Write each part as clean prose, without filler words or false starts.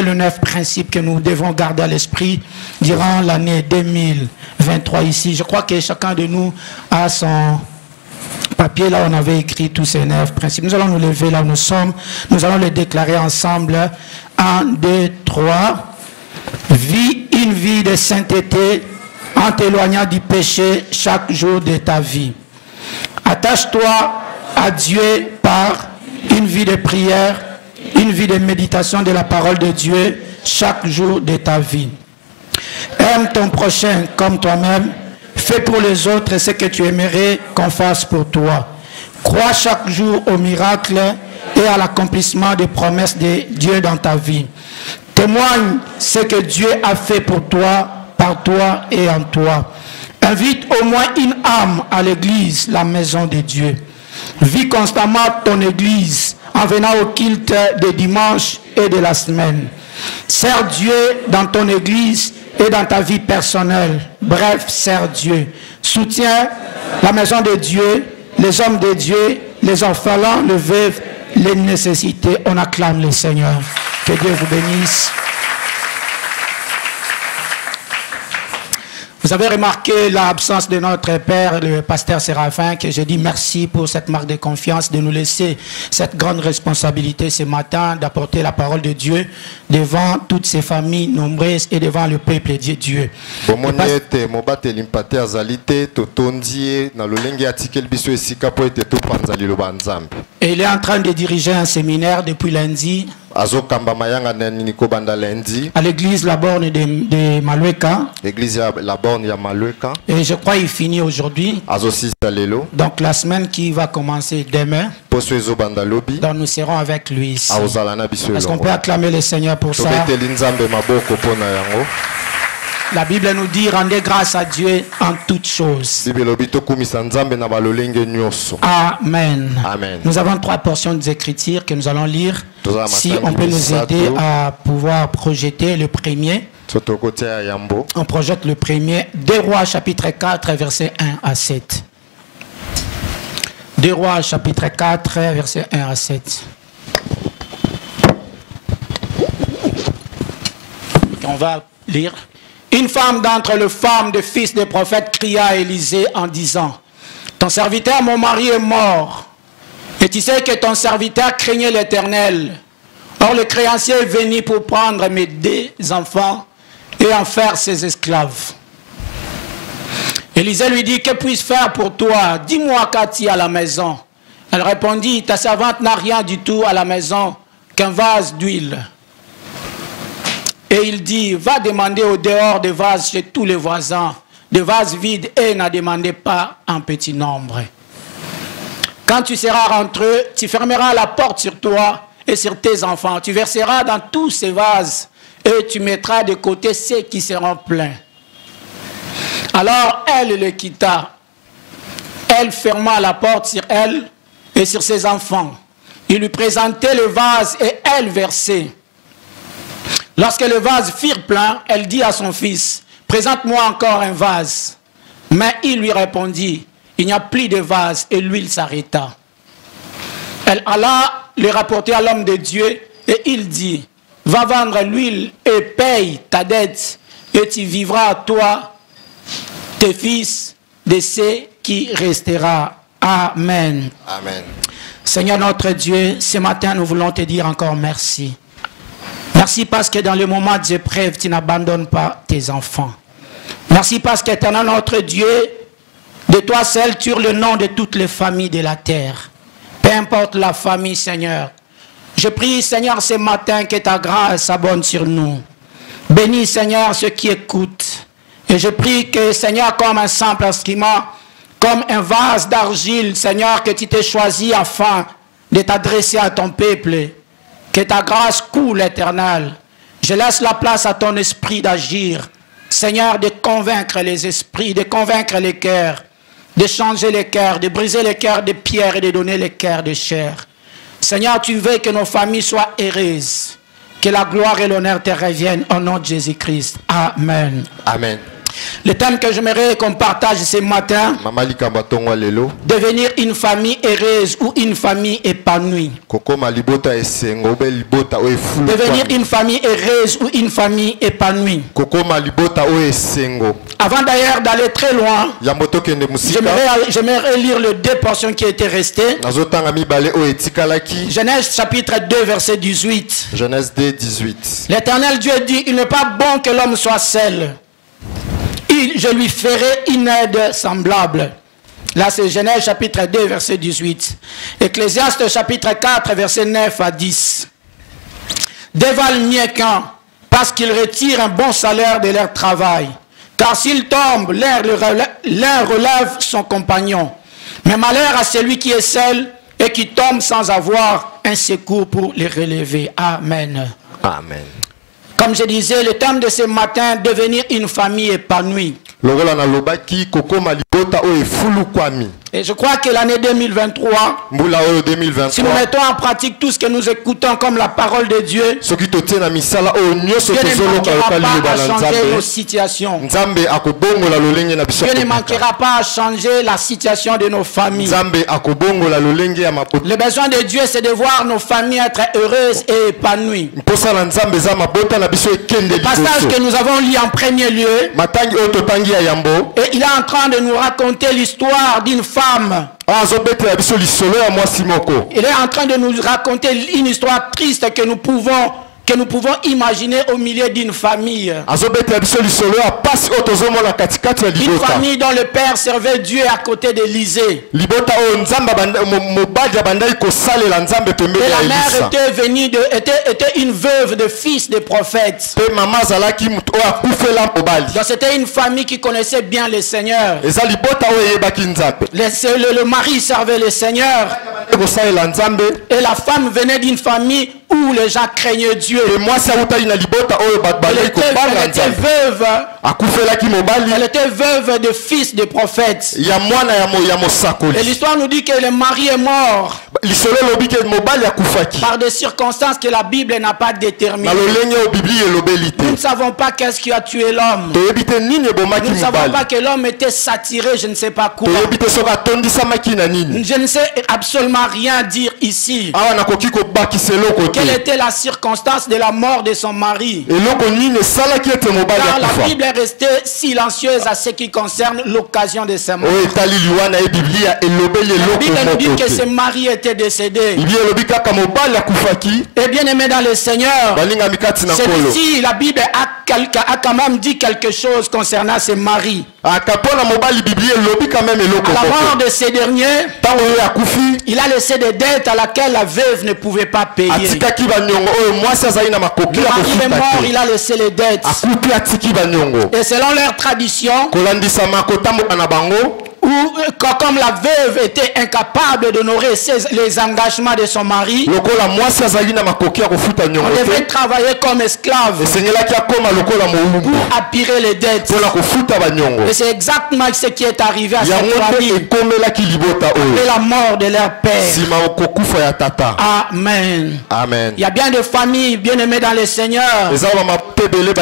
c'est le 9 principe que nous devons garder à l'esprit durant l'année 2023 ici. Je crois que chacun de nous a son papier, là on avait écrit tous ces 9 principes. Nous allons nous lever là où nous sommes, nous allons les déclarer ensemble. 1, 2, 3. Vis une vie de sainteté en t'éloignant du péché chaque jour de ta vie. Attache-toi à Dieu par une vie de prière, une vie de méditation de la parole de Dieu chaque jour de ta vie. Aime ton prochain comme toi-même. Fais pour les autres ce que tu aimerais qu'on fasse pour toi. Crois chaque jour au miracle et à l'accomplissement des promesses de Dieu dans ta vie. Témoigne ce que Dieu a fait pour toi, par toi et en toi. Invite au moins une âme à l'église, la maison de Dieu. Vis constamment ton église en venant au culte des dimanches et de la semaine. Sers Dieu dans ton église et dans ta vie personnelle. Bref, sers Dieu. Soutiens la maison de Dieu, les hommes de Dieu, les orphelins, les veuves, les nécessités. On acclame le Seigneur. Que Dieu vous bénisse. Vous avez remarqué l'absence de notre père, le pasteur Séraphin, que je dis merci pour cette marque de confiance, de nous laisser cette grande responsabilité ce matin, d'apporter la parole de Dieu devant toutes ces familles nombreuses et devant le peuple de Dieu. Et il est en train de diriger un séminaire depuis lundi à l'église La Borne de Malueka. Et je crois qu'il finit aujourd'hui. Donc la semaine qui va commencer demain, donc nous serons avec lui ici. Est-ce qu'on peut acclamer le Seigneur pour ça? La Bible nous dit, rendez grâce à Dieu en toutes choses. Amen. Amen. Nous avons 3 portions des Écritures que nous allons lire. Si on peut nous aider à pouvoir projeter le premier. On projette le premier. 2 Rois chapitre 4 verset 1 à 7. 2 Rois chapitre 4 verset 1 à 7. On va lire. Une femme d'entre les femmes des fils des prophètes cria à Élisée en disant, « Ton serviteur, mon mari, est mort, et tu sais que ton serviteur craignait l'Éternel. Or le créancier est venu pour prendre mes 2 enfants et en faire ses esclaves. » Élisée lui dit, « Que puis-je faire pour toi? Dis-moi qu'as-tu à la maison? » Elle répondit, « Ta servante n'a rien du tout à la maison qu'un vase d'huile. » Et il dit, va demander au dehors des vases chez tous les voisins, des vases vides, et n'en demandez pas un petit nombre. Quand tu seras rentré, tu fermeras la porte sur toi et sur tes enfants. Tu verseras dans tous ces vases et tu mettras de côté ceux qui seront pleins. Alors elle le quitta. Elle ferma la porte sur elle et sur ses enfants. Il lui présentait le vase et elle versait. Lorsque le vase fut plein, elle dit à son fils, « Présente-moi encore un vase. » Mais il lui répondit, « Il n'y a plus de vase. » Et l'huile s'arrêta. Elle alla le rapporter à l'homme de Dieu et il dit, « Va vendre l'huile et paye ta dette et tu vivras toi, tes fils, de ce qui restera. » Amen. Amen. Seigneur notre Dieu, ce matin nous voulons te dire encore merci. Merci parce que dans le moment des épreuves, tu n'abandonnes pas tes enfants. Merci parce qu'éternel notre Dieu, de toi seul, tu es le nom de toutes les familles de la terre. Peu importe la famille, Seigneur. Je prie, Seigneur, ce matin que ta grâce s'abonne sur nous. Bénis, Seigneur, ceux qui écoutent. Et je prie que, Seigneur, comme un simple instrument, comme un vase d'argile, Seigneur, que tu t'es choisi afin de t'adresser à ton peuple. Que ta grâce coule, Éternel. Je laisse la place à ton esprit d'agir. Seigneur, de convaincre les esprits, de convaincre les cœurs, de changer les cœurs, de briser les cœurs de pierre et de donner les cœurs de chair. Seigneur, tu veux que nos familles soient heureuses. Que la gloire et l'honneur te reviennent au nom de Jésus-Christ. Amen. Amen. Le thème que j'aimerais qu'on partage ce matin, devenir une famille heureuse ou une famille épanouie. Devenir une famille heureuse ou une famille épanouie. Avant d'ailleurs d'aller très loin, j'aimerais lire les deux portions qui étaient restées. Genèse chapitre 2 verset 18. Genèse 2, 18. L'Éternel Dieu dit, il n'est pas bon que l'homme soit seul. Je lui ferai une aide semblable. Là c'est Genèse chapitre 2 verset 18. Ecclésiaste chapitre 4 verset 9 à 10. Deux valent mieux qu'un, parce qu'ils retirent un bon salaire de leur travail. Car s'ils tombent, l'un relève son compagnon. Mais malheur à celui qui est seul et qui tombe sans avoir un secours pour les relever. Amen. Amen. Comme je disais, le thème de ce matin, devenir une famille épanouie. Et je crois que l'année 2023, si nous mettons en pratique tout ce que nous écoutons comme la parole de Dieu, Dieu ne manquera pas à changer nos situations. Dieu ne manquera pas à changer la situation de nos familles. Le besoin de Dieu, c'est de voir nos familles être heureuses et épanouies. Le passage que nous avons lu en premier lieu, et il est en train de nous raconter l'histoire d'une femme. Il est en train de nous raconter une histoire triste que nous pouvons imaginer au milieu d'une famille. Une famille dont le père servait Dieu à côté d'Élisée. Et la mère était une veuve de fils de prophètes. Donc c'était une famille qui connaissait bien le Seigneur. Le mari servait le Seigneur. Et la femme venait d'une famille où les gens craignaient Dieu. Elle était veuve de fils de prophètes. Et l'histoire nous dit que le mari est mort par des circonstances que la Bible n'a pas déterminées. Nous ne savons pas qu'est-ce qui a tué l'homme. Nous ne savons pas que l'homme était saturé, je ne sais pas quoi. Je ne sais absolument rien dire ici. Quelle était la circonstance de la mort de son mari? Car la Bible est restée silencieuse à ce qui concerne l'occasion de sa mort. La Bible nous dit que ce mari était décédé. Et bien aimé dans le Seigneur, celui-ci, la Bible a quand même dit quelque chose concernant ce mari. À la mort de ces derniers, il a laissé des dettes à laquelle la veuve ne pouvait pas payer. Le mari est mort, il a laissé les dettes. Et selon leur tradition, comme la veuve était incapable d'honorer les engagements de son mari, on devait travailler comme esclave pour appuyer les dettes. Et c'est exactement ce qui est arrivé à cette famille après la mort de leur père. Amen. Amen. Il y a bien de familles bien aimées dans le Seigneur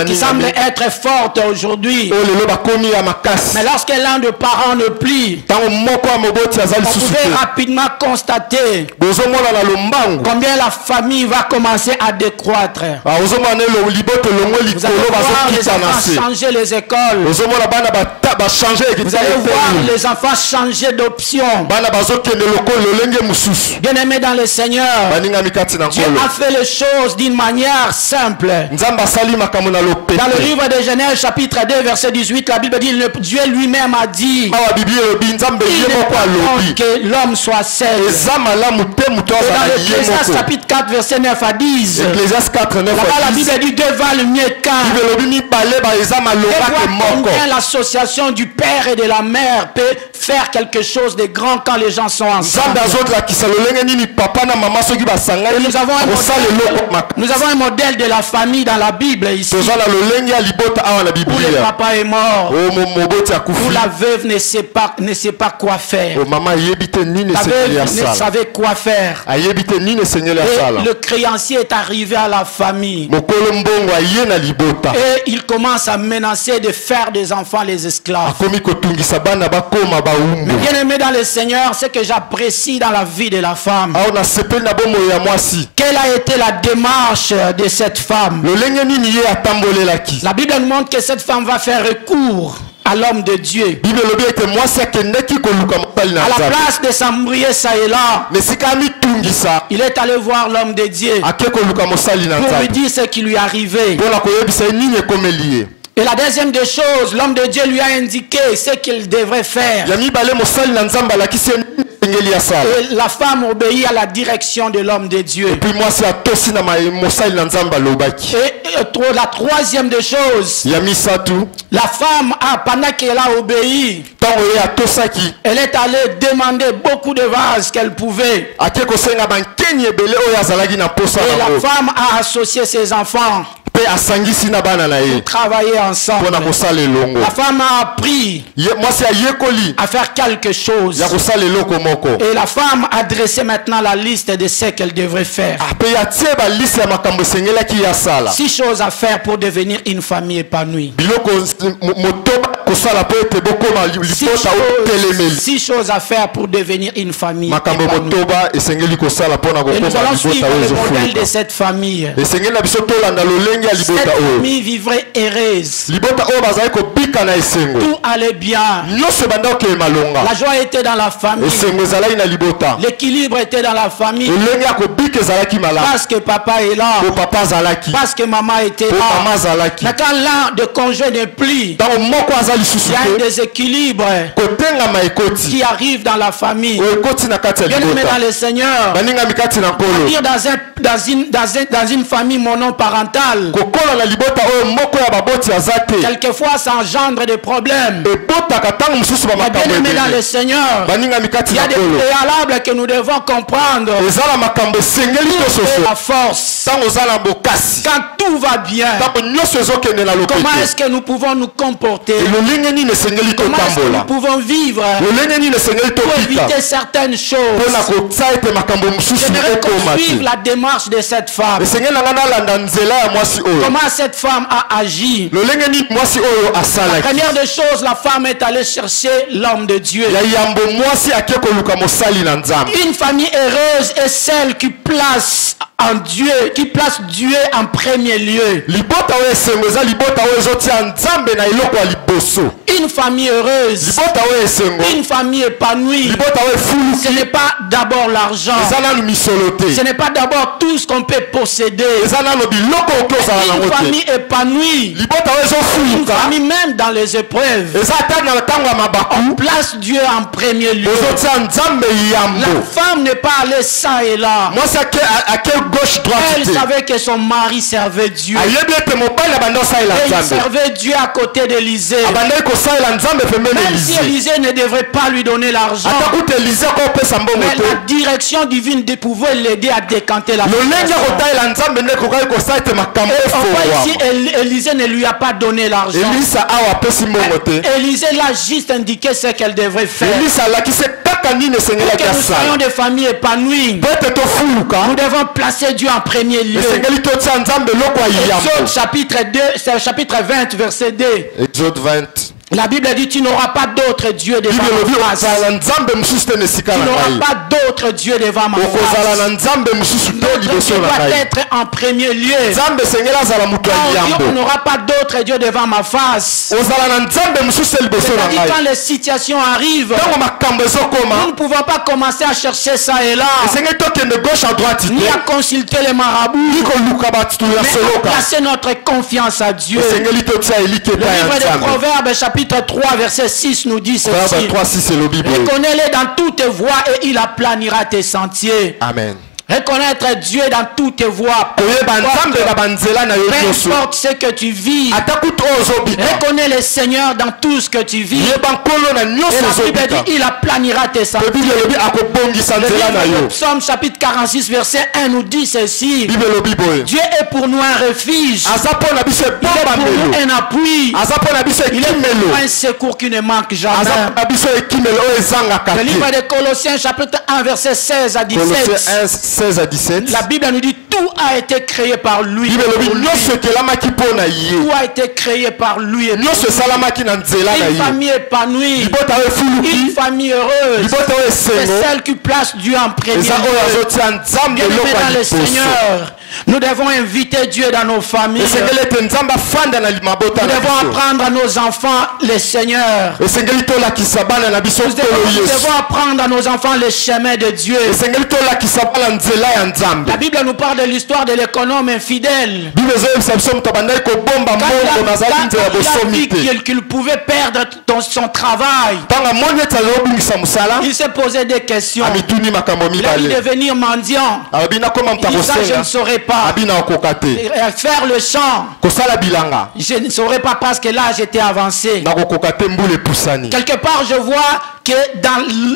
qui semblent être fortes aujourd'hui. Mais lorsque l'un des parents ne plie, on pouvait rapidement constater combien la famille va commencer à décroître. Vous allez voir les enfants changer les écoles. Vous allez voir les enfants changer d'option. Bien aimé dans le Seigneur, Dieu a fait les choses d'une manière simple. Dans le livre de Genèse chapitre 2 verset 18, la Bible dit, Dieu lui-même a dit, il n'est pas bon que l'homme soit seul. Et dans l'Ecclésiaste chapitre 4 verset 9 à 10, la Bible dit, deux valent mieux qu'un. Et voit combien l'association l'union du père et de la mère peut faire quelque chose de grand quand les gens sont ensemble. Et nous avons un modèle de la famille dans la Bible ici. Où le papa est mort. Où la veuve ne sait pas quoi faire. La veuve ne savait quoi faire. Et le créancier est arrivé à la famille. Et il commence à menacer de faire des enfants les esclaves. Mais bien aimé dans le Seigneur, ce que j'apprécie dans la vie de la femme, quelle a été la démarche de cette femme? La Bible nous montre que cette femme va faire recours à l'homme de Dieu. À la place de s'embrouiller ça et là, il est allé voir l'homme de Dieu pour lui dire ce qui lui arrivait. Et la deuxième des choses, l'homme de Dieu lui a indiqué ce qu'il devrait faire. Et la femme obéit à la direction de l'homme de Dieu. Et la troisième des choses, la femme, pendant qu'elle a obéi, elle est allée demander beaucoup de vases qu'elle pouvait. Et la femme a associé ses enfants pour travailler ensemble. La femme a appris à faire quelque chose. Et la femme a dressé maintenant la liste de ce qu'elle devrait faire. 6 choses à faire pour devenir une famille épanouie. 6 choses à faire pour devenir une famille épanouie. Et nous allons suivre le modèle de cette famille. Cette famille vivrait heureuse. Tout allait bien. La joie était dans la famille. L'équilibre était dans la famille. Parce que papa est là. Parce que maman était là. Mais quand l'un des conjoints n'est plus, il y a un déséquilibre qui arrive dans la famille. Bien aimé dans le Seigneur, dire dans une famille monoparentale, quelquefois ça engendre des problèmes. Mais bien aimé dans le Seigneur, il y a des préalables que nous devons comprendre. Et la force, quand tout va bien, comment est-ce que nous pouvons nous comporter? Comment est-ce que nous pouvons vivre pour éviter certaines choses? J'aimerais qu'on suive la démarche de cette femme. Comment cette femme a agi? La première des choses, la femme est allée chercher l'homme de Dieu. Une famille heureuse est celle qui place Dieu en premier lieu. Une famille heureuse, une famille épanouie, ce n'est pas d'abord l'argent, ce n'est pas d'abord tout ce qu'on peut posséder. Une famille épanouie, une famille même dans les épreuves, on place Dieu en premier lieu. La femme n'est pas allée ça et là. Elle savait que son mari servait Dieu. Et il servait Dieu à côté d'Élisée. Même si Élisée ne devrait pas lui donner l'argent, mais la direction divine pouvait l'aider à décanter la situation. On voit ici, Élisée ne lui a pas donné l'argent. Élisée l'a juste indiqué ce qu'elle devrait faire. Pour que nous soyons des familles épanouies, nous devons placer Dieu en premier lieu. Exode chapitre 20, verset 2. Exode 20. La Bible dit: tu n'auras pas d'autre Dieu devant ma face. Tu n'auras pas d'autre Dieu devant ma face. Notre Dieu doit être en premier lieu. On n'aura pas d'autre Dieu devant ma face. C'est-à-dire quand les situations arrivent, nous ne pouvons pas commencer à chercher ça et là, ni à consulter les marabouts, mais à placer notre confiance à Dieu. Le livre des Proverbes chapitre 3 verset 6 nous dit ceci: reconnais-le dans toutes tes voies et il aplanira tes sentiers. Amen. Reconnaître Dieu dans toutes tes voies. Peu importe ce que tu vis. Reconnais le Seigneur dans tout ce que tu vis. Et la Bible dit, il aplanira tes sentiers. Le livre de Psaume chapitre 46 verset 1 nous dit ceci. Dieu est pour nous un refuge. Il est pour nous un appui. Il est pour nous un secours qui ne manque jamais. Le livre de Colossiens chapitre 1 verset 16 à 17. La Bible nous dit tout a été créé par lui. Tout a été créé par lui. Une famille épanouie. Une famille heureuse. C'est celle qui place Dieu en premier. Bien-aimés dans le Seigneur, nous devons inviter Dieu dans nos familles. Nous devons apprendre à nos enfants le Seigneur. Nous devons apprendre à nos enfants le chemin de Dieu. La Bible nous parle de l'histoire de l'économe infidèle. Il a vu qu'il pouvait perdre son travail. Il s'est posé des questions. Il a dû devenir mendiant. Il dit ça, je ne saurais pas. Faire le champ, je ne saurais pas parce que là j'étais avancé. Quelque part je vois que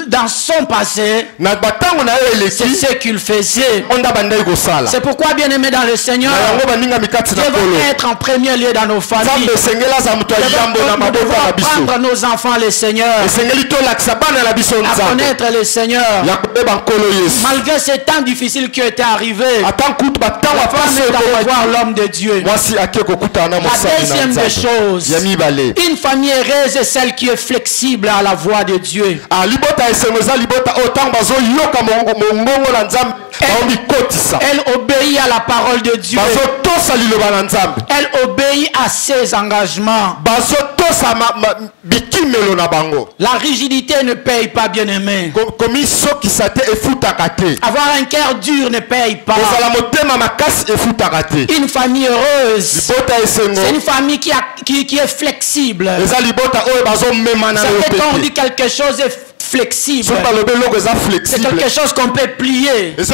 dans son passé, c'est ce qu'il faisait. C'est pourquoi, bien aimé dans le Seigneur, Dieu va être en premier lieu dans nos familles. Nous devons apprendre à nos enfants le Seigneur, à connaître le Seigneur. Malgré ces temps difficiles qui étaient arrivés, la femme est allée voir l'homme de Dieu. La deuxième des choses, une famille heureuse est celle qui est flexible à la voix de Dieu. Elle obéit à la parole de Dieu. Elle obéit à ses engagements. La rigidité ne paye pas, bien aimé. Avoir un cœur dur ne paye pas. Une famille heureuse, c'est une famille qui est flexible. Quand on dit quelque chose est flexible, c'est quelque chose qu'on peut plier, mais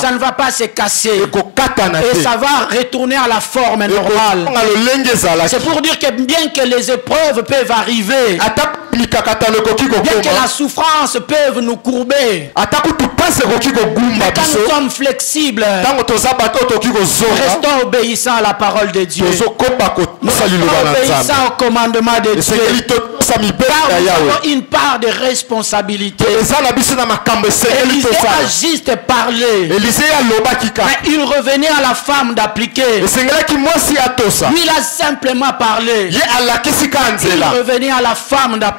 ça ne va pas se casser et ça va retourner à la forme normale. C'est pour dire que bien que les épreuves peuvent arriver, bien que la souffrance peut nous courber, mais quand nous sommes flexibles, restons obéissants à la parole de Dieu, obéissants au commandement de Dieu, car nous avons une part de responsabilité. Élisée a juste parlé, mais il revenait à la femme d'appliquer. Lui, il a simplement parlé, il revenait à la femme d'appliquer.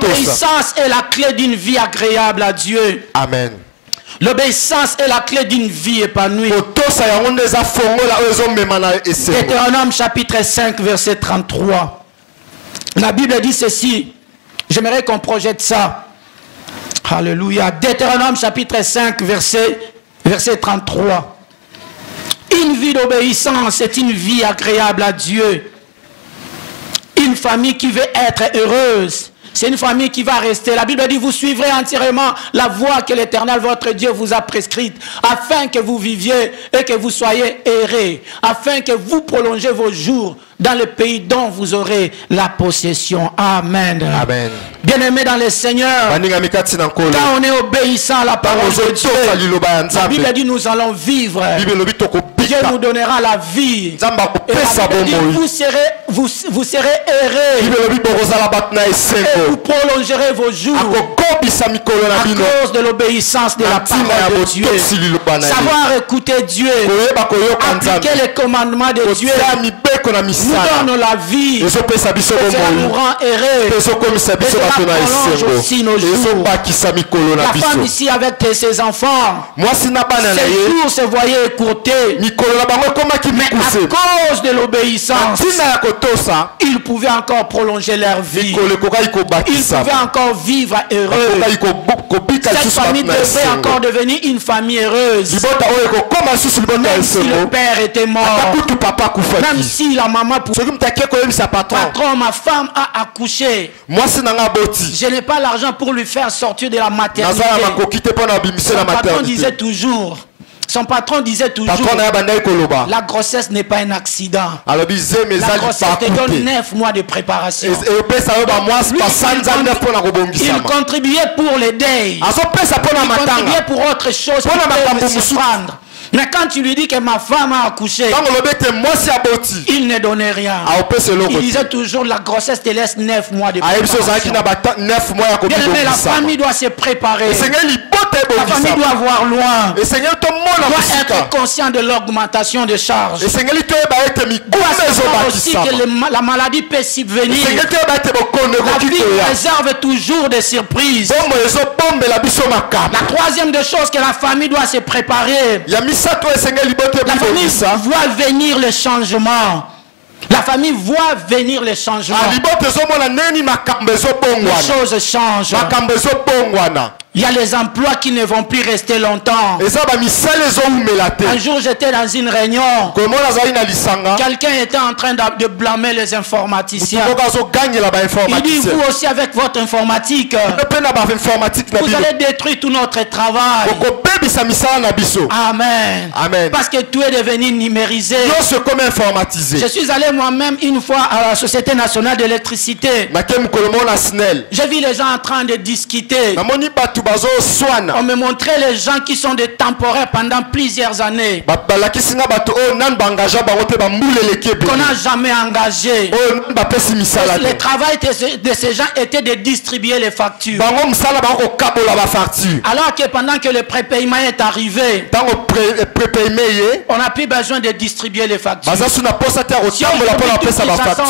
L'obéissance est la clé d'une vie agréable à Dieu. Amen. L'obéissance est la clé d'une vie épanouie. Deutéronome chapitre 5 verset 33. La Bible dit ceci. J'aimerais qu'on projette ça. Alléluia. Deutéronome chapitre 5 verset 33. Une vie d'obéissance est une vie agréable à Dieu. Une famille qui veut être heureuse, c'est une famille qui va rester. La Bible dit, vous suivrez entièrement la voie que l'Éternel, votre Dieu, vous a prescrite, afin que vous viviez et que vous soyez errés, afin que vous prolongez vos jours dans le pays dont vous aurez la possession. Amen. Amen. Bien-aimés dans le Seigneur, quand on est obéissant à la parole de Dieu, la Bible dit, nous allons vivre. Dieu nous donnera la vie. Et la Bible dit, vous serez errés. Et vous prolongerez vos jours à cause de l'obéissance de la parole de Dieu. Savoir écouter Dieu, appliquer les commandements de Dieu, nous donne la vie. Et cela nous rend errés. Et cela prolonge aussi nos jours. La femme ici avec ses enfants, ses jours se voyaient écourtés. Mais à cause de l'obéissance, ils pouvaient encore prolonger leur vie. Ils pouvaient encore vivre heureux. Cette famille devait encore devenir une famille heureuse. Même si le père était mort, même si la maman moi pour patron, ma femme a accouché. Je n'ai pas l'argent pour lui faire sortir de la maternité. Son patron disait toujours, la grossesse n'est pas un accident. La grossesse te donne 9 mois de préparation. Il contribuait pour les deuils. Il contribuait pour autre chose, pour se prendre. Mais quand tu lui dis que ma femme a accouché, il ne donnait rien. Il disait toujours, la grossesse te laisse 9 mois de préparation. Mais la famille doit se préparer. La famille doit voir loin. Doit être conscient de l'augmentation des charges. Doit savoir aussi que la maladie peut subvenir. La vie réserve toujours des surprises. La troisième des choses que la famille doit se préparer. La famille voit venir le changement. La famille voit venir les changements. Les choses changent. Il y a les emplois qui ne vont plus rester longtemps. Un jour, j'étais dans une réunion. Quelqu'un était en train de blâmer les informaticiens. Il dit, vous aussi avec votre informatique, vous allez détruire tout notre travail. Amen. Amen. Parce que tout est devenu numérisé. Je suis allé moi-même une fois à la Société nationale d'électricité. J'ai vu les gens en train de discuter. On me montrait les gens qui sont des temporaires pendant plusieurs années. Qu'on n'a jamais engagé. Le travail de ces gens était de distribuer les factures. Alors que pendant que le prépaiement est arrivé, on n'a plus besoin de distribuer les factures. Si on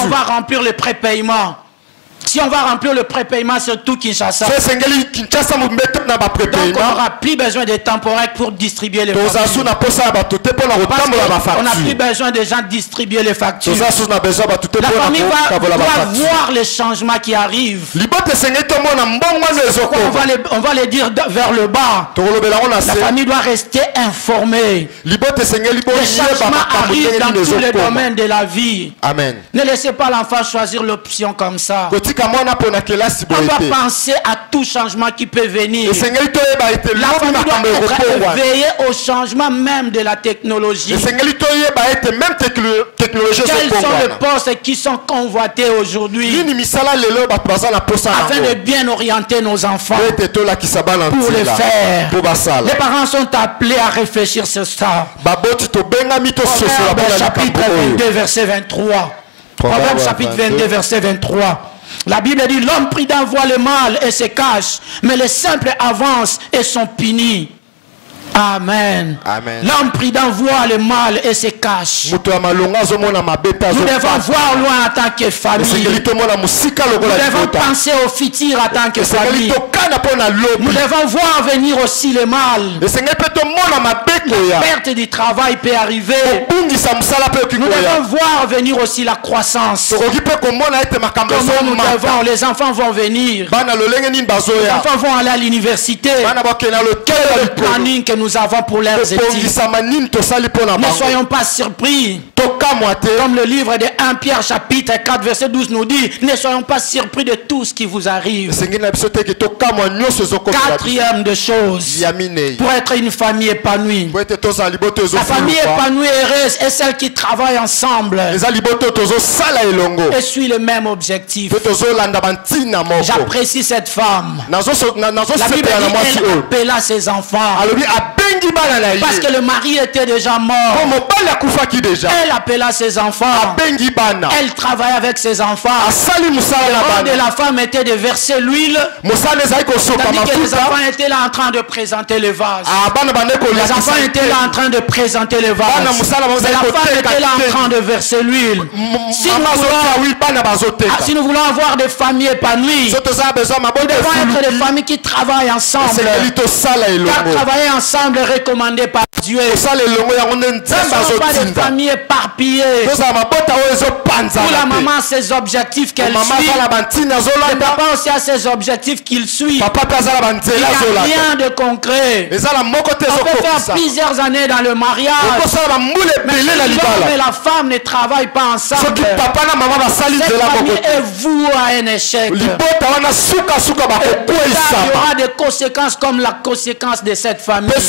va remplir le prépaiement. Si on va remplir le prépaiement sur tout Kinshasa, donc on n'aura plus besoin de temporaires pour distribuer les factures. On n'a plus besoin de gens distribuer les factures. La famille doit voir les changements qui arrivent. On va les dire vers le bas. La famille doit rester informée. Les changements arrivent dans tous les domaines de la vie. Amen. Ne laissez pas l'enfant choisir l'option comme ça. On doit penser à tout changement qui peut venir. La famille doit être éveillée au changement même de la technologie. Quels sont les postes qui sont convoités aujourd'hui afin de bien orienter nos enfants pour le faire. Les parents sont appelés à réfléchir sur ça. Proverbe chapitre 22 verset 23. Proverbe chapitre 22 verset 23. La Bible dit, l'homme prudent voit le mal et se cache, mais les simples avancent et sont punis. Amen. Amen. L'homme prudent voit le mal et se cache. Nous devons voir loin en tant que famille. Nous devons penser au futur en tant que famille. Nous devons voir venir aussi le mal. La perte du travail peut arriver. Nous devons voir venir aussi la croissance. Comment nous devons, les enfants vont venir. Les enfants vont aller à l'université. Quel est le planning que nous avons pour leurs études? Ne soyons pas surpris. Comme le livre de 1 Pierre chapitre 4 verset 12 nous dit, ne soyons pas surpris de tout ce qui vous arrive. Quatrième de choses, pour être une famille épanouie. La famille épanouie et heureuse est celle qui travaille ensemble et suit le même objectif. J'apprécie cette femme. La Bible dit qu'elle appela ses enfants. Parce que le mari était déjà mort. Elle appela ses enfants. Elle travaillait avec ses enfants. Le rôle de la femme était de verser l'huile. C'est-à-dire que les enfants étaient là en train de présenter le vase. Les enfants étaient là en train de présenter le vase. Mais la femme était là en train de verser l'huile. Si nous voulons avoir des familles épanouies, nous devons être des familles qui travaillent ensemble. Car travailler ensemble est recommandé par Dieu. Ce ne sont pas des familles épanouies éparpillée. Pour la maman, ses objectifs qu'elle suit. Le papa aussi a ses objectifs qu'il suit. Il n'y a rien de concret. On peut faire plusieurs années dans le mariage. Mais si l'homme et la femme ne travaillent pas ensemble, cette famille est vouée à un échec. Il y aura des conséquences comme la conséquence de cette famille. Et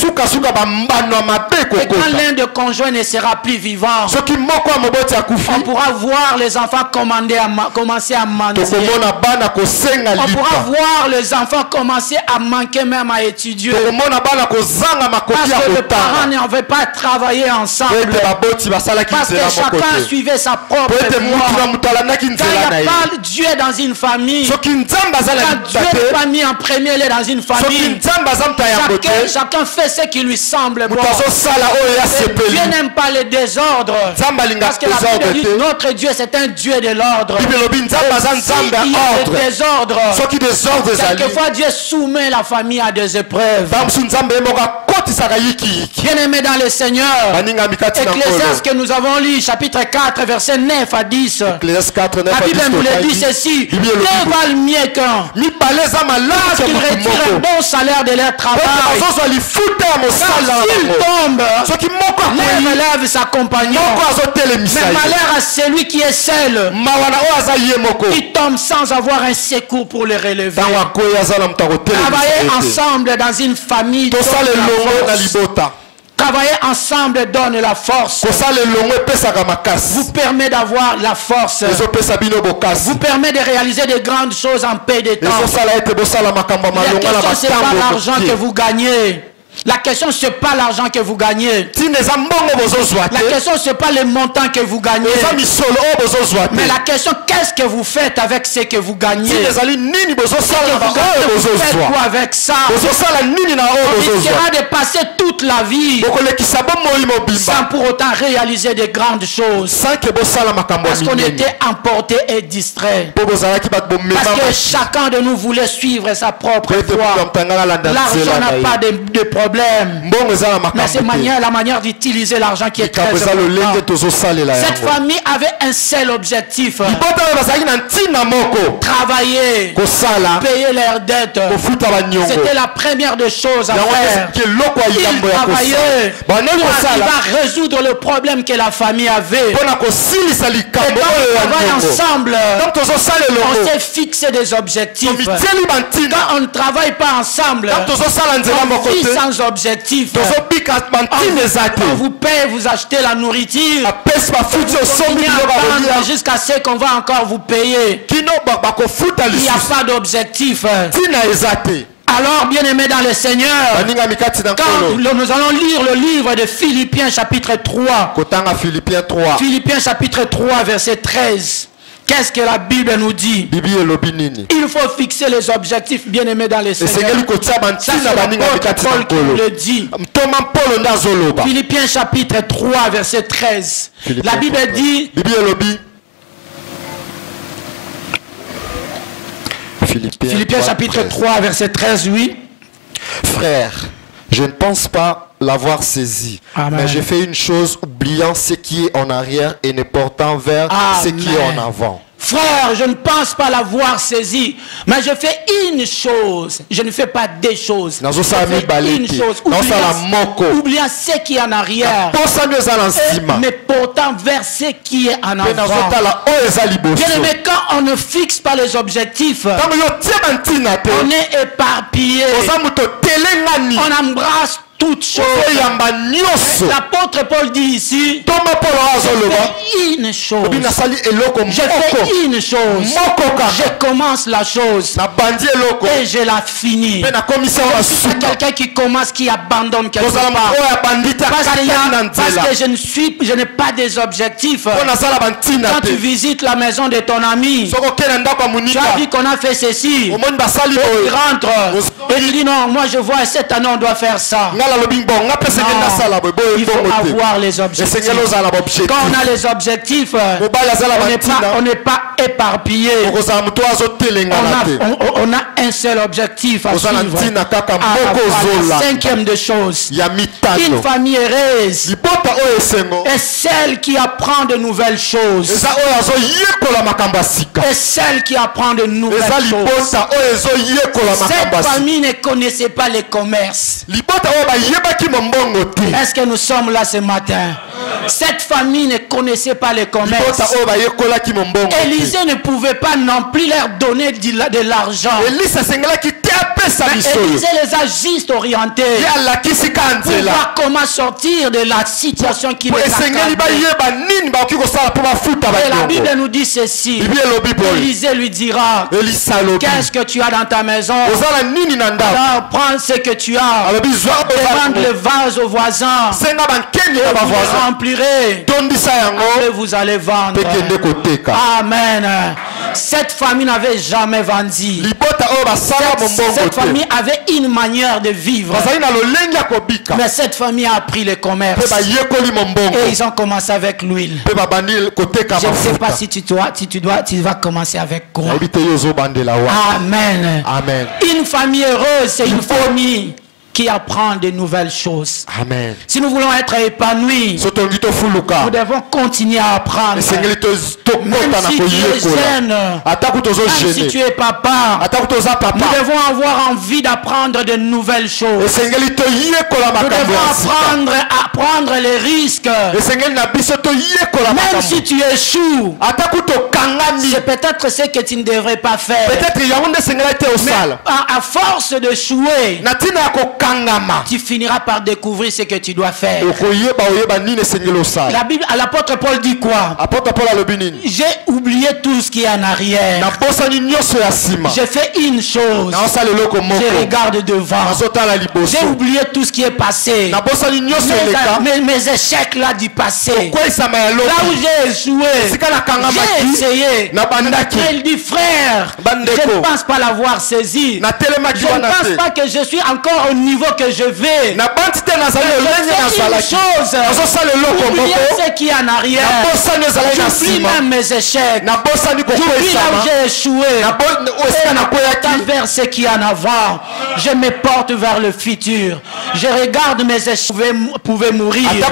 quand l'un des conjoints ne sera plus vivant, on pourra voir les enfants commencer à mentir. On pourra voir les enfants commencer à manquer même à étudier. Parce que les parents ne veulent pas travailler ensemble. Parce que chacun suivait sa propre voie. Quand il n'y a pas Dieu dans une famille, quand Dieu est famille en premier, il est dans une famille. Chacun fait ce qui lui semble bon. Dieu n'aime pas les désordres. Parce que la Bible dit notre Dieu c'est un Dieu de l'ordre. Il y a des désordres. Quelquefois Dieu soumet la famille à des épreuves. Bien-aimés dans le Seigneur, Ecclésiaste que nous avons lu, chapitre 4, versets 9 à 10. La Bible nous le dit ceci: deux valent mieux qu'un. Qu'ils retirent un bon salaire de leur travail. S'ils tombent, l'un sa compagnon. Mais malheur à celui qui est seul, qui tombe sans avoir un secours pour le relever. Travailler ensemble dans une famille. Travailler ensemble donne la force. Vous permet d'avoir la force. Vous permet de réaliser de grandes choses en paix de temps. La question, ce n'est pas l'argent que vous gagnez. La question, ce n'est pas l'argent que vous gagnez. La question, ce n'est pas le montant que vous gagnez. Mais la question, qu'est-ce que vous faites avec ce que vous gagnez? Vous faites quoi avec ça? On essaiera de passer toute la vie sans pour autant réaliser de grandes choses. Parce qu'on était emporté et distrait. Parce que chacun de nous voulait suivre sa propre voie. L'argent n'a pas de problème. Mais c'est la manière d'utiliser l'argent qui est très important. Cette famille avait un seul objectif: travailler, payer leurs dettes. C'était la première des choses à faire. Ils travaillaient pour arriver à résoudre le problème que la famille avait. Et quand on travaille ensemble, on s'est fixé des objectifs. Quand on ne travaille pas ensemble, on vit sans objectif. On vous paye, vous achetez la nourriture, jusqu'à ce qu'on va encore vous payer. Il n'y a pas d'objectif. Alors, bien-aimés dans le Seigneur, quand nous allons lire le livre de Philippiens chapitre 3. Philippiens chapitre 3 verset 13. Qu'est-ce que la Bible nous dit? Il faut fixer les objectifs, bien-aimés dans le Seigneur. Ça, c'est l'apôtre Paul qui nous le dit. Philippiens chapitre 3 verset 13. La Bible dit... Philippiens chapitre 3 verset 13, oui. Frère, je ne pense pas l'avoir saisi. Amen. Mais j'ai fait une chose, oubliant ce qui est en arrière et ne portant vers ce qui est en avant. Frère, je ne pense pas l'avoir saisi, mais je fais une chose. Je ne fais pas des choses. Je fais une chose, oubliant ce qui est en arrière, mais portant vers ce qui est en avant. Bien aimé, quand on ne fixe pas les objectifs, on est éparpillé. On embrasse toutes choses. L'apôtre Paul dit ici, je fais une chose. Je fais une chose. Je commence la chose et je la finis. C'est quelqu'un qui commence, qui abandonne quelque part. Parce que je n'ai pas des objectifs. Quand tu visites la maison de ton ami, tu as dit qu'on a fait ceci, et tu rentres et tu dis non, moi je vois cette année on doit faire ça. Non, il faut avoir les objectifs. Quand on a les objectifs, objectif, on n'est pas éparpillé. On a un seul objectif à suivre. La cinquième des choses, une famille heureuse est celle qui apprend de nouvelles choses. Et celle qui apprend de nouvelles choses. Cette famille ne connaissait pas les commerces. Est-ce que nous sommes là ce matin? Cette famille ne connaissait pas les commerces. Élisée ne pouvait pas non plus leur donner de l'argent. Élisée les a juste orientés pour voir comment sortir de la situation qui les accable. Et la Bible nous dit ceci. Élisée lui dira, qu'est-ce que tu as dans ta maison? Alors prends ce que tu as. Demande le vase au voisin. Et vous remplirez. Après vous allez vendre. Amen. Cette famille n'avait jamais vendu. Cette famille avait une manière de vivre. Mais cette famille a appris le commerce. Et ils ont commencé avec l'huile. Je ne sais pas si tu vas commencer avec quoi. Amen. Amen. Une famille heureuse, c'est une famille qui apprend de nouvelles choses. Amen. Si nous voulons être épanouis, nous devons continuer à apprendre. Même si tu es jeune, même si tu es papa, nous devons avoir envie d'apprendre de nouvelles choses. Nous devons apprendre les risques. Même si tu échoues, c'est peut-être ce que tu ne devrais pas faire. Mais à force de d'échouer, tu finiras par découvrir ce que tu dois faire. La Bible, l'apôtre Paul dit quoi? J'ai oublié tout ce qui est en arrière. J'ai fait une chose. Je regarde devant. J'ai oublié tout ce qui est passé. Mes échecs là du passé. Là où j'ai échoué, j'ai essayé. Mais il dit, frère, je ne pense pas l'avoir saisi. Je ne pense pas que je suis encore au niveau que je vais. Une chose, oubliez ce qui est en arrière. J'oublie même mes échecs. J'oublie là où j'ai échoué. Et vers ce qui est en avant. Je me porte vers le futur. Je regarde mes échecs pouvaient mourir. Même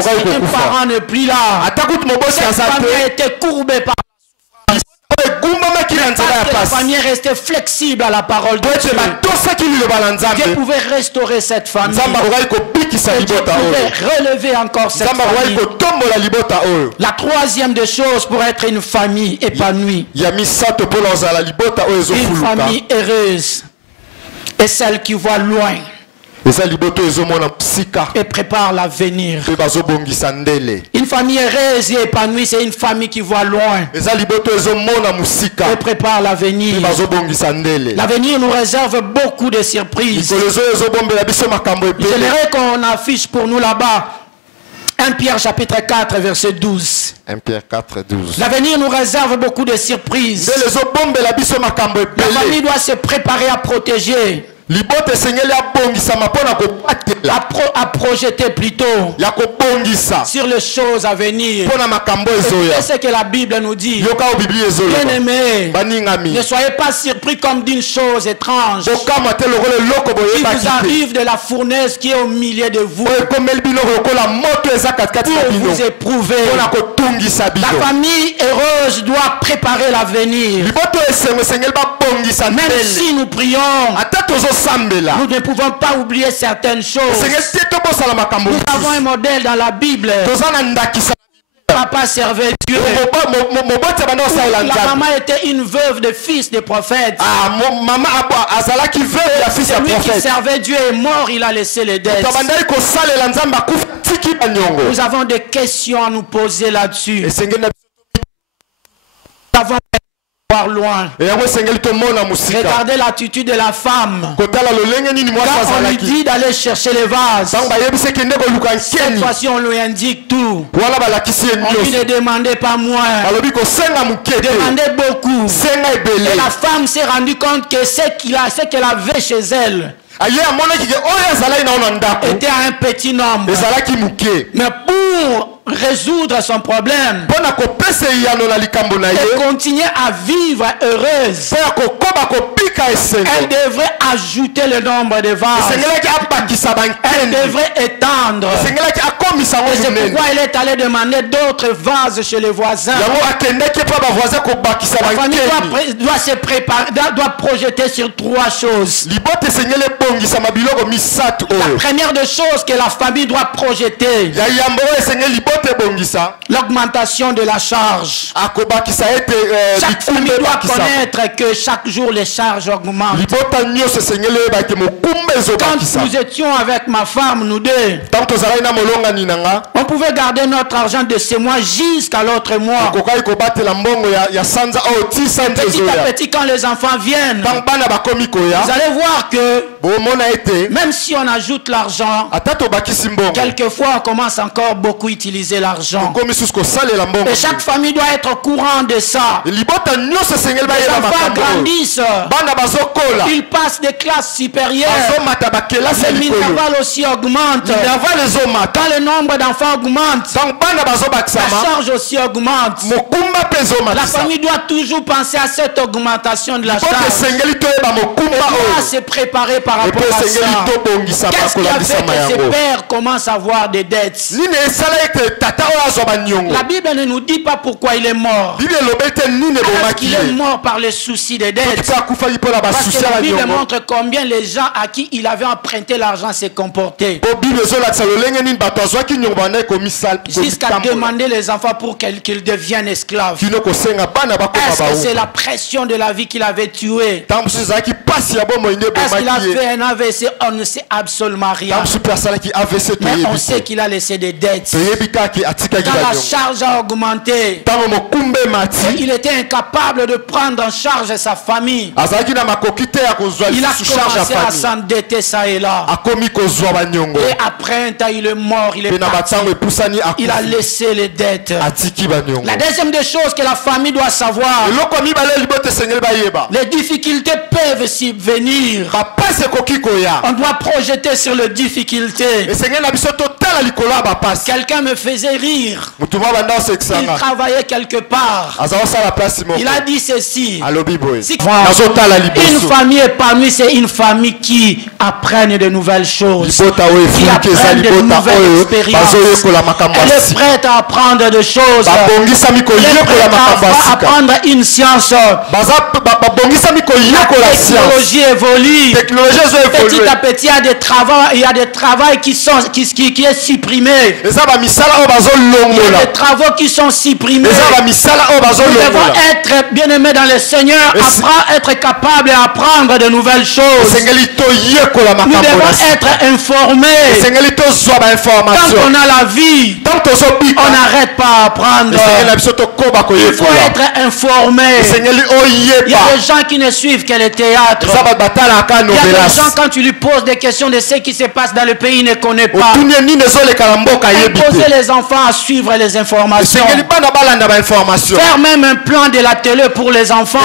si tes parents ne plus là. Cette famille a été courbée par la famille est restée flexible à la parole de Dieu. Dieu pouvait restaurer cette famille. Et Dieu pouvait relever encore cette famille. La troisième des choses pour être une famille épanouie, une famille heureuse est celle qui voit loin et prépare l'avenir. Une famille heureuse et épanouie, c'est une famille qui voit loin et prépare l'avenir. L'avenir nous réserve beaucoup de surprises. J'aimerais qu'on affiche pour nous là-bas 1 Pierre chapitre 4 verset 12. 1 Pierre 4, 12. L'avenir nous réserve beaucoup de surprises. La famille doit se préparer à protéger. À projeter plutôt sur les choses à venir. C'est ce que la Bible nous dit. Bien aimé, ne soyez pas surpris comme d'une chose étrange qui vous arrive de la fournaise qui est au milieu de vous pour vous éprouver. La famille heureuse doit préparer l'avenir. Même si nous prions, nous ne pouvons pas oublier certaines choses. Nous avons un modèle dans la Bible. Papa servait Dieu. La maman était une veuve de fils de prophète. Celui qui servait Dieu est mort, il a laissé les dettes. Nous avons des questions à nous poser là-dessus. Nous avons voir loin. Regardez l'attitude de la femme. Quand on lui dit d'aller chercher les vases, cette fois-ci on lui indique tout. On lui ne demandait pas moins, demandait beaucoup. Et la femme s'est rendue compte que ce qu'elle avait chez elle était un petit nombre. Mais pour résoudre son problème et continuer à vivre heureuse, elle devrait ajouter le nombre de vases. Elle devrait étendre. Et c'est pourquoi elle est allée demander d'autres vases chez les voisins. La famille doit se préparer, doit projeter sur trois choses. La première des choses que la famille doit projeter, l'augmentation de la charge. Chaque famille doit connaître que chaque jour les charges augmentent. Quand nous étions avec ma femme, nous deux, on pouvait garder notre argent de ce mois jusqu'à l'autre mois. Petit à petit, quand les enfants viennent, vous allez voir que même si on ajoute l'argent, quelquefois on commence encore beaucoup à utiliser l'argent. Et chaque famille doit être au courant de ça. Les enfants grandissent, ils passent des classes supérieures, le minerval aussi augmente. Quand le nombre d'enfants augmente, la charge aussi augmente. La famille doit toujours penser à cette augmentation de la charge. Elle doit se préparer par rapport à ça. Qu'est-ce qui a fait que ces pères commencent à avoir des dettes? La Bible ne nous dit pas pourquoi il est mort. Parce qu'il est mort par les soucis des dettes. Parce que la Bible montre combien les gens à qui il avait emprunté l'argent se comportaient. Jusqu'à demander les enfants pour qu'ils deviennent esclaves. Est-ce que c'est la pression de la vie qu'il avait tué? Est-ce qu'il a fait un AVC? On ne sait absolument rien. Mais on sait qu'il a laissé des dettes. Quand la charge a augmenté, il était incapable de prendre en charge sa famille. Il a commencé à s'endetter ça et là. Et après un temps, il est mort, il est parti. Il a laissé les dettes. La deuxième des choses que la famille doit savoir, les difficultés peuvent subvenir. On doit projeter sur les difficultés. Quelqu'un me faisait rire. Il travaillait quelque part. Il a dit ceci: une famille épanouie, c'est une famille qui apprend de nouvelles choses, qui apprend de nouvelles expériences. Elle est prête à apprendre des choses. Elle est prête à apprendre une science. La technologie évolue. Petit à petit, il y a des travaux qui est supprimé. Il y a des travaux qui sont supprimés. Nous devons être bien aimés dans le Seigneur, être capables d'apprendre de nouvelles choses. Nous devons être informés. Quand on a la vie, on n'arrête pas à apprendre. Il faut être informé. Il y a des gens qui ne suivent que le théâtre. Il y a des gens, quand tu lui poses des questions de ce qui se passe dans le pays, il ne connaît pas. Imposer les enfants à suivre les informations. Faire même un plan de la télé pour les enfants.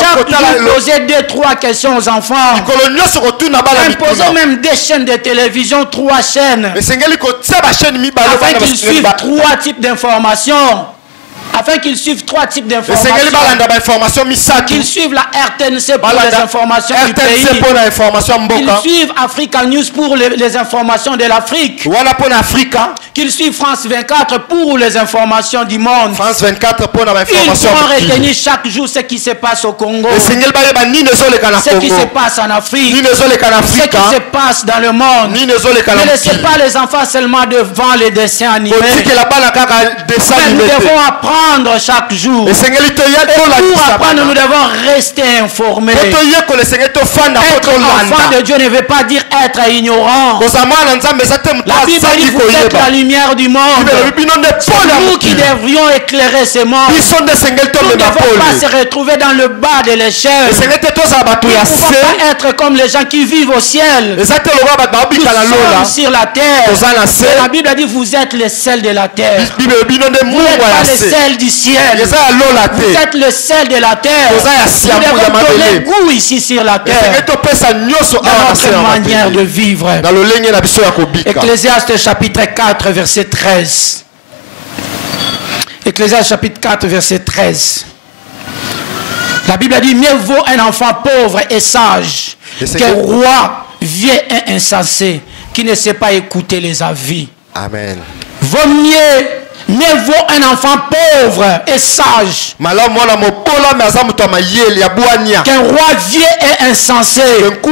Chaque jour, poser 2-3 questions aux enfants. Imposer même des chaînes de télévision, 3 chaînes. Afin qu'ils suivent 3 types d'informations. Afin qu'ils suivent 3 types d'informations. Qu'ils suivent la RTNC pour les informations du pays. Qu'ils suivent Africa News pour les informations de l'Afrique. Qu'ils suivent France 24 pour les informations du monde. Ils pourront retenir chaque jour ce qui se passe au Congo, ce qui se passe en Afrique, ce qui se passe dans le monde. Ne laissez pas les enfants seulement devant les dessins animés. Mais nous devons apprendre chaque jour. Et pour apprendre, nous devons rester informés. Être enfant de Dieu ne veut pas dire être ignorant. La Bible dit: vous êtes la lumière du monde. C'est nous qui devrions éclairer ce monde. Nous ne devons pas se retrouver dans le bas de l'échelle. Nous ne pouvons pas être comme les gens qui vivent au ciel. Nous sommes sur la terre. La Bible dit: vous êtes les sels de la terre. Vous n'êtes pas les sels sel du ciel. Vous êtes le sel de la terre. Nous devons donner goût ici sur la terre dans notre manière de vivre. Ecclésiaste chapitre 4 verset 13. Ecclésiaste chapitre 4 verset 13. La Bible a dit: mieux vaut un enfant pauvre et sage qu'un roi vieux et insensé qui ne sait pas écouter les avis. Amen. Vaut mieux vaut un enfant pauvre et sage qu'un roi vieux et insensé qui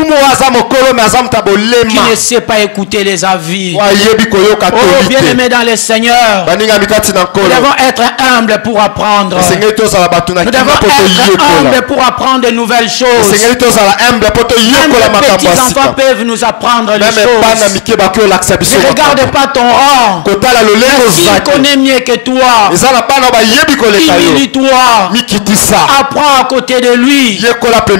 ne sait pas écouter les avis. Oh, bien-aimés dans le Seigneur, nous devons être humbles pour apprendre. Nous devons être humbles pour apprendre de nouvelles choses. Même les petits enfants peuvent nous apprendre les choses. Ne regarde pas ton rang. S'il connaît mieux que toi, humilie-toi, apprends à côté de lui. Cela te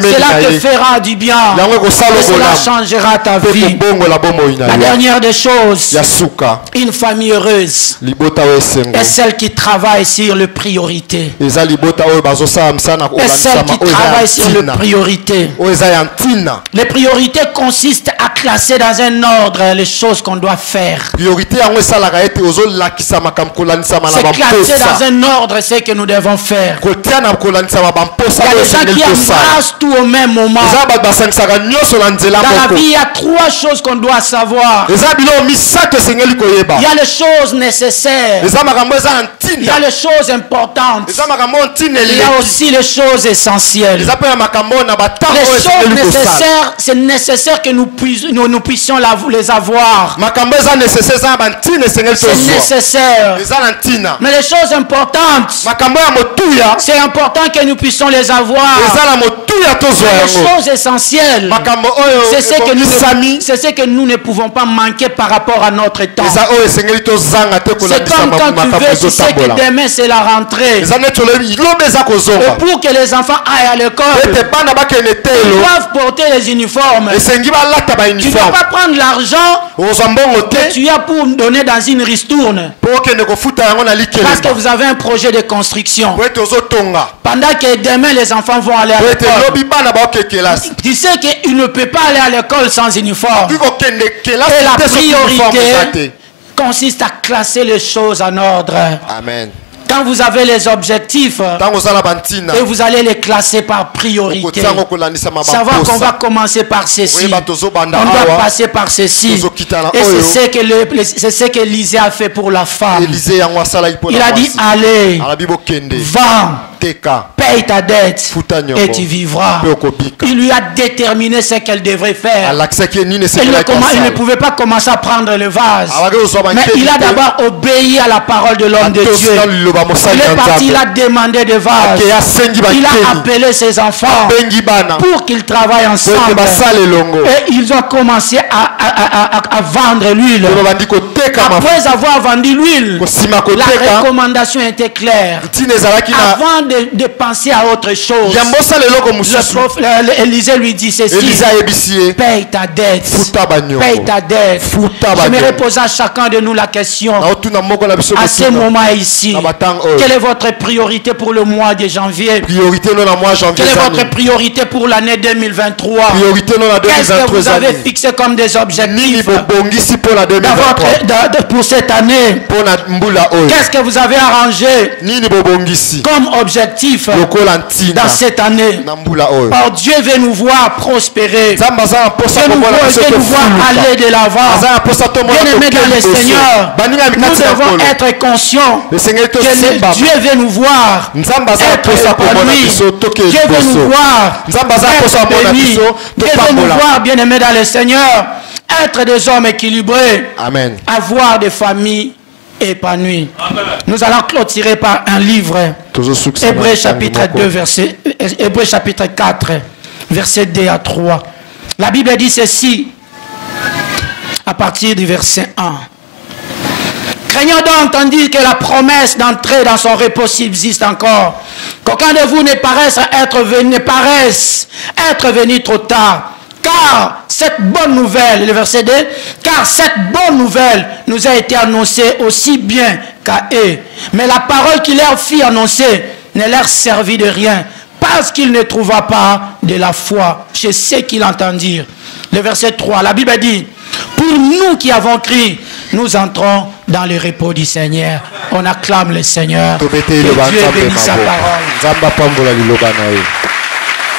fera du bien et cela changera ta vie. La dernière des choses, une famille heureuse est celle qui travaille sur les priorités. Et celle qui travaille sur les priorités. Les priorités consistent à classer dans un ordre les choses qu'on doit faire. C'est classer dans un ordre ce que nous devons faire. Il y a des gens qui embrassent tout au même moment. Dans la vie, il y a trois choses qu'on doit savoir. Il y a les choses nécessaires. Il y a les choses importantes. Il y a aussi les choses essentielles. Les choses nécessaires, c'est nécessaire que nous puissions les avoir. C'est nécessaire. Mais les choses importantes, c'est important que nous puissions les avoir. Les choses essentielles, c'est ce que nous ne pouvons pas manquer par rapport à notre temps. C'est comme quand tu sais que demain c'est la rentrée. Et pour que les enfants aillent à l'école, ils doivent porter les uniformes. Tu ne dois pas prendre l'argent que tu as pour donner dans une ristourne. Parce que vous avez un projet de construction. Pendant que demain les enfants vont aller à l'école, tu sais qu'il ne peut pas aller à l'école sans uniforme. Et la priorité consiste à classer les choses en ordre. Amen. Quand vous avez les objectifs et vous allez les classer par priorité, savoir qu'on va commencer par ceci, on doit passer par ceci. Et c'est ce que Élisée a fait pour la femme. Il a dit: allez, vends, paye ta dette et tu vivras. Il lui a déterminé ce qu'elle devrait faire. Il ne pouvait pas commencer à prendre le vase, mais il a d'abord obéi à la parole de l'homme de Dieu. Il est parti, il a demandé des vases. Il a appelé ses enfants pour qu'ils travaillent ensemble. Et ils ont commencé à vendre l'huile. Après avoir vendu l'huile, la recommandation était claire. Avant de penser à autre chose, Élisée lui dit ceci: paye ta dette. Paye ta dette. J'aimerais poser à chacun de nous la question à ce moment ici: quelle est votre priorité pour le mois de janvier? Quelle est votre priorité pour l'année 2023? Qu'est-ce que vous avez fixé comme des objectifs pour cette année? Qu'est-ce que vous avez arrangé comme objectif dans cette année? Or, Dieu veut nous voir prospérer. Dieu veut nous voir aller de l'avant. Bien-aimés dans le Seigneur, nous devons être conscients que Dieu veut nous voir être épanoui. Dieu veut nous voir être bénis. Dieu veut nous voir, bien-aimés dans le Seigneur, être des hommes équilibrés. Amen. Avoir des familles épanouies. Amen. Nous allons clôturer par un livre, Hébreux chapitre 2, Hébreux chapitre 4, verset 2 à 3. La Bible dit ceci à partir du verset 1. Craignons donc, tandis que la promesse d'entrer dans son repos subsiste encore, qu'aucun de vous ne paraisse être venu trop tard. Car cette bonne nouvelle, le verset 2, car cette bonne nouvelle nous a été annoncée aussi bien qu'à eux. Mais la parole qu'il leur fit annoncer ne leur servit de rien, parce qu'il ne trouva pas de la foi chez ceux qui l'entendirent. Le verset 3, la Bible dit, pour nous qui avons crié, nous entrons dans le repos du Seigneur. On acclame le Seigneur. Que Dieu bénisse sa parole.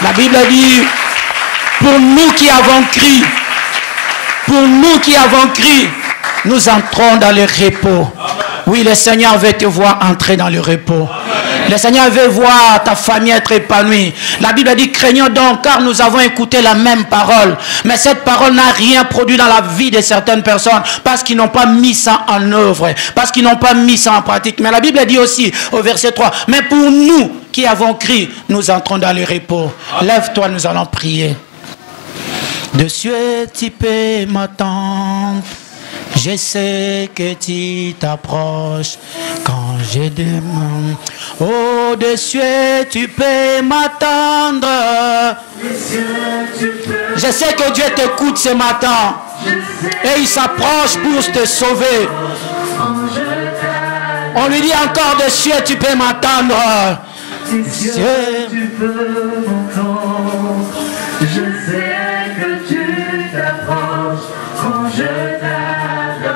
La Bible dit, pour nous qui avons crié, nous entrons dans le repos. Oui, le Seigneur veut te voir entrer dans le repos. Le Seigneur veut voir ta famille être épanouie. La Bible dit, craignons donc, car nous avons écouté la même parole. Mais cette parole n'a rien produit dans la vie de certaines personnes, parce qu'ils n'ont pas mis ça en œuvre, parce qu'ils n'ont pas mis ça en pratique. Mais la Bible dit aussi, au verset 3, mais pour nous qui avons crié, nous entrons dans le repos. Lève-toi, nous allons prier. De cieux, tu peux m'attendre. Je sais que tu t'approches quand je demande. Oh, de cieux, tu peux m'attendre. Je sais que Dieu t'écoute ce matin. Et il s'approche pour te sauver. On lui dit encore, de cieux, tu peux m'attendre. Cieux, tu peux m'entendre. Je sais que tu t'approches quand je t'adore.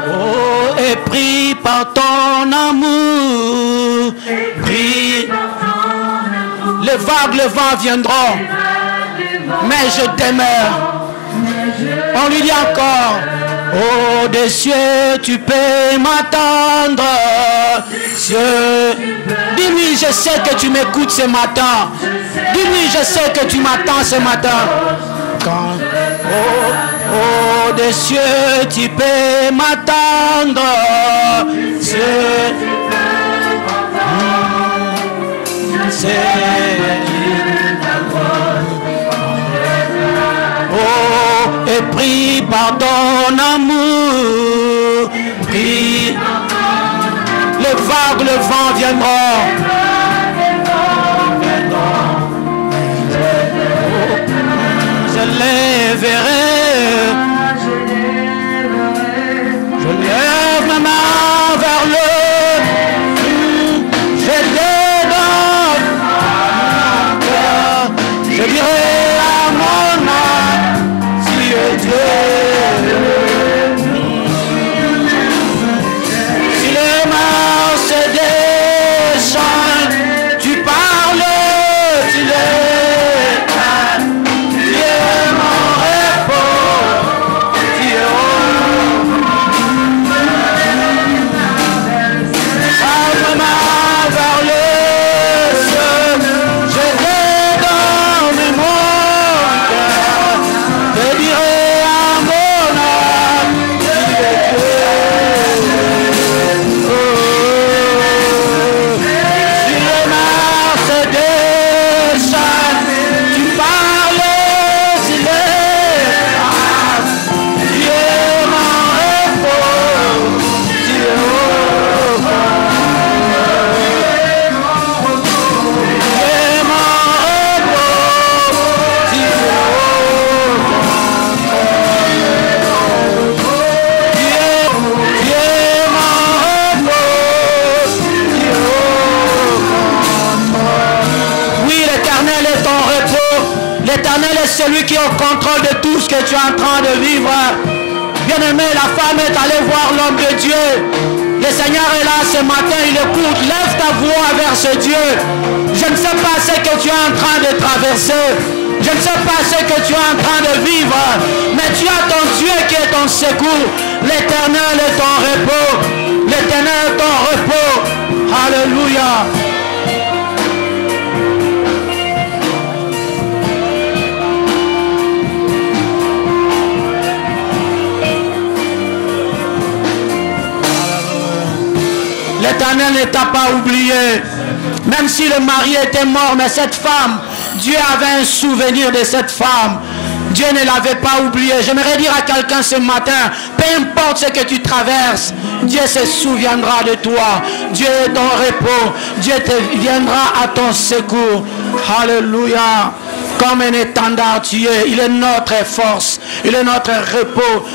Oh, et prie par ton amour. Prie. Les vagues, le vent viendront. Mais je demeure. On lui dit encore. Oh, des cieux, tu peux m'attendre. Cieux. Dis-lui, je sais que tu m'écoutes ce matin. Dis-lui, je sais que tu m'attends ce matin. Quand, oh, des cieux, tu peux m'attendre. Cieux. Oh, et prie par ton amour. Prie. Les vagues, le vent viendront. Je lèverai. Je lève ma main vers le. Je dédonne. Je dirai à mon âme, si Dieu. Si les mains se déchaînent, tu parles, tu les calmes. Tu es mon repos, tu es ma main vers le ciel, je dédonne mon cœur, je dirai à mon âme, tu es Dieu. Si les mains se déchaînent, tu parles, si les tu es mon repos, tu es oui, l'Éternel est ton repos. L'Éternel est celui qui est au contrôle de tout ce que tu es en train de vivre. Bien-aimé, la femme est allée voir l'homme de Dieu. Le Seigneur est là ce matin, il écoute. Lève ta voix vers ce Dieu. Je ne sais pas ce que tu es en train de traverser. Je ne sais pas ce que tu es en train de vivre. Mais tu as ton Dieu qui est ton secours. L'Éternel est ton repos. L'Éternel est ton repos. Alléluia. L'Éternel ne t'a pas oublié. Même si le mari était mort, mais cette femme, Dieu avait un souvenir de cette femme. Dieu ne l'avait pas oublié. J'aimerais dire à quelqu'un ce matin, peu importe ce que tu traverses, Dieu se souviendra de toi. Dieu est ton repos. Dieu te viendra à ton secours. Alléluia. Comme un étendard tu es. Il est notre force. Il est notre repos.